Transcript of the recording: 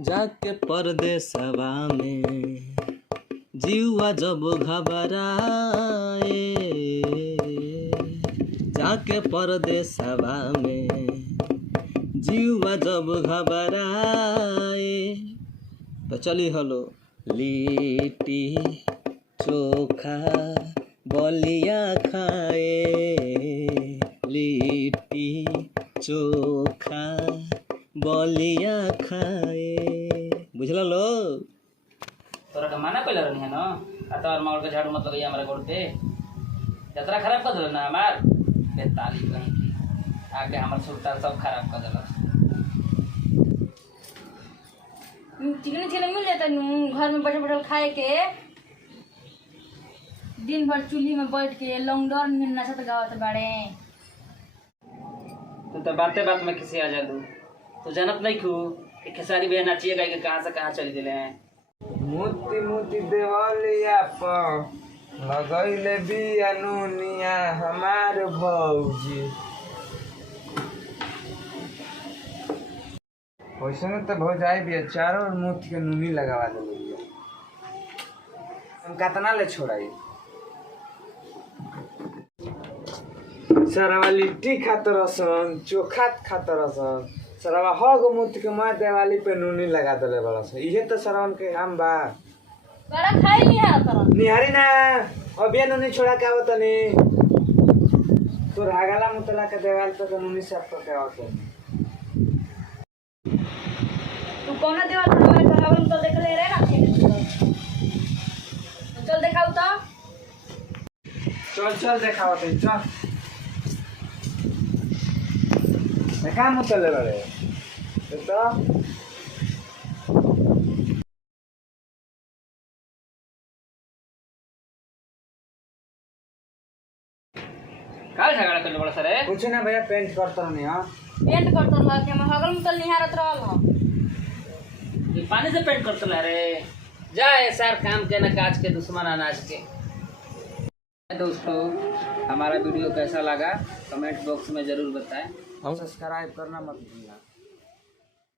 जाके परदेसवा में जीवा जब घबराए, जाके परदेसवा में जीवा जब घबराए। तो चली हलो लिट्टी चोखा बलिया खाए, लिट्टी चोखा बलिया खाए। बुझल लो तोरा के माना पहले रहनी है ना आतार मार के झाड़ू मत लगाइए हमारे गोड़ पे। यात्रा खराब कर दिल ना हमार बेताली कहीं की आगे हमार सुरता सब खराब कर दिल। चिकन चिकन मिल जाता घर में बैठे बैठे खाए के, दिन भर चूल्ही में बैठ के लॉकडाउन में नशा गावत बाड़े। तो बातें बात में किसी आ जा दू तो जानत नहीं खू कि खेसारी भैया नाचिए गए कि कहाँ से कहाँ चली दिले हैं। मोती मोती देवलिया पर लगैले बिया नुनिया हमार भौजी। वैसे तो भौजाई भी चारों ओर मोती के नूनी लगावा देले बिया। हम कितना ले छोड़ाई सरवा लिट्टी खातर रसन चोखा खातर रसन सरवा हग मोती के माँ दिवाली पे नूनी लगा देले बड़ा सा। इहे तो सरवन के काम बा। बड़ा खाई नहीं है तरह निहारी ना अबिया नूनी छोड़ा के आवत नी तो रागला मुतला के देवाल पे नूनी साफ करके आवत। तू कौन देवा हमारे घर में तो देख ले रे ना चल दिखाओ तो चल चल देखावत है चल देखा मुतले बड़े तो काल झगड़ा कर बड़ा सर कुछ ना भैया पेंट करता नहीं। हाँ पेंट करत रह के हम हगल में तो निहारत रहल ह ये पानी से पेंट करते रह रे जाए सर काम के न काज के दुश्मन अनाज के। दोस्तों हमारा वीडियो कैसा लगा कमेंट बॉक्स में जरूर बताएं। सब्सक्राइब करना मत भूलना।